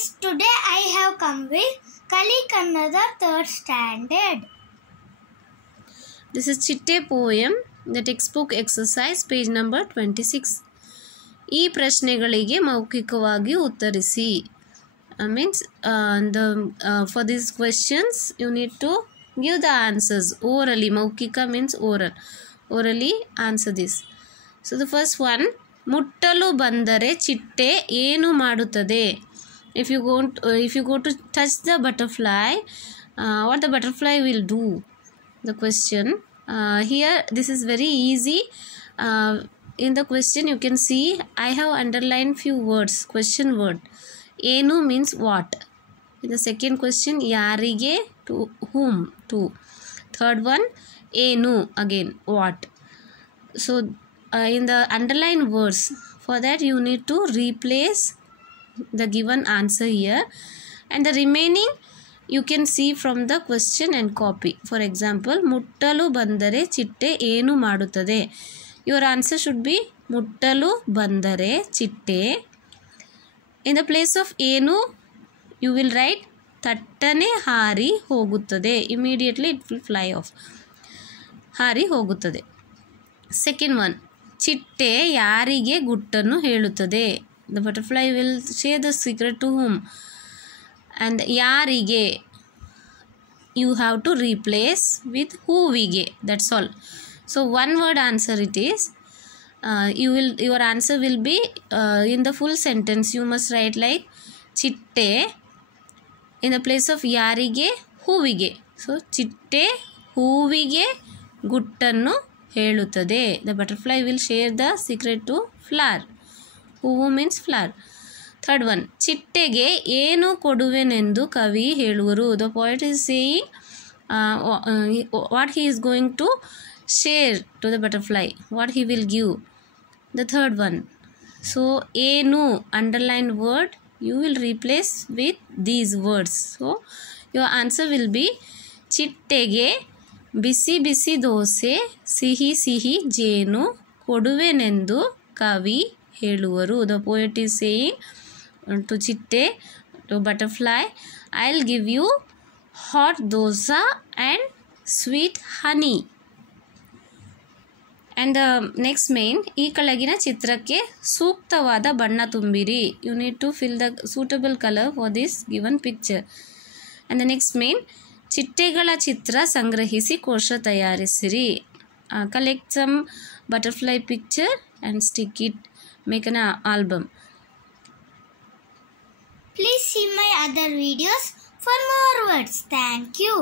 guys, today I have come with Kali Kannada 3rd standard. This is Chitte poem, the textbook exercise, page number 26. ಈ ಪ್ರಶ್ನೆಗಳಿಗೆ ಮೌಖಿಕವಾಗಿ ಉತ್ತರಿಸಿ. For these questions you need to give the answers orally. ಮೌಖಿಕ means oral. Orally answer this. So the first one, ಮುಟ್ಟಲು ಬಂದರೆ ಚಿಟ್ಟೆ ಏನು ಮಾಡುತ್ತದೆ? If you go to touch the butterfly, what the butterfly will do? The question here, this is very easy. In the question you can see I have underlined few words. Question word ಏನು means what. In the second question, ಯಾರಿಗೆ, to whom, to. Third one, ಏನು, again what. So in the underlined words, for that you need to replace the given answer here, and the remaining you can see from the question and copy. For example, ಮುಟ್ಟಲು ಬಂದರೆ ಚಿಟ್ಟೆ ಏನು ಮಾಡುತ್ತದೆ? Your answer should be ಮುಟ್ಟಲು ಬಂದರೆ ಚಿಟ್ಟೆ. In the place of ಏನು you will write ತಟ್ಟನೆ ಹಾರಿ ಹೋಗುತ್ತದೆ. Immediately it will fly off. ಹಾರಿ ಹೋಗುತ್ತದೆ. Second one, ಚಿಟ್ಟೆ ಯಾರಿಗೆ ಗುಟ್ಟನ್ನು ಹೇಳುತ್ತದೆ? The butterfly will share the secret to whom? And ಯಾರಿಗೆ you have to replace with whoವಿಗೆ. That's all. So one word answer it is. Your answer will be in the full sentence you must write like ಚಿಟ್ಟೆ in the place of ಯಾರಿಗೆ, ಹೂವಿಗೆ. So ಚಿಟ್ಟೆ ಹೂವಿಗೆ ಗುಟ್ಟನ್ನು ಹೇಳುತ್ತದೆ. The butterfly will share the secret to flower. ಹೂವು means flower. Third one, ಚಿಟ್ಟೆಗೆ ಏನು ಕೊಡುವೆನೆಂದು ಕವಿ ಹೇಳುವರು? The poet is saying what he is going to share to the butterfly, what he will give. The third one, so ಏನು underlined word you will replace with these words. So your answer will be ಚಿಟ್ಟೆಗೆ ಬಿಸಿ ಬಿಸಿ ದೋಸೆ ಸಿಹಿ ಸಿಹಿ ಜೇನು ಕೊಡುವೆನೆಂದು ಕವಿ ಹೇಳುವರು. The poet is saying to chitte, to butterfly, I'll give you hot dosa and sweet honey. And the next main, ಈ ಕೆಳಗಿನ ಚಿತ್ರಕ್ಕೆ ಸೂಕ್ತವಾದ ಬಣ್ಣ ತುಂಬಿರಿ. You need to fill the suitable color for this given picture. And the next main, ಚಿಟ್ಟೆಗಳ ಚಿತ್ರ ಸಂಗ್ರಹಿಸಿ ಕೋಶ ತಯಾರಿಸಿರಿ. Collect some butterfly picture and stick it, make an album. Please see my other videos for more words. Thank you.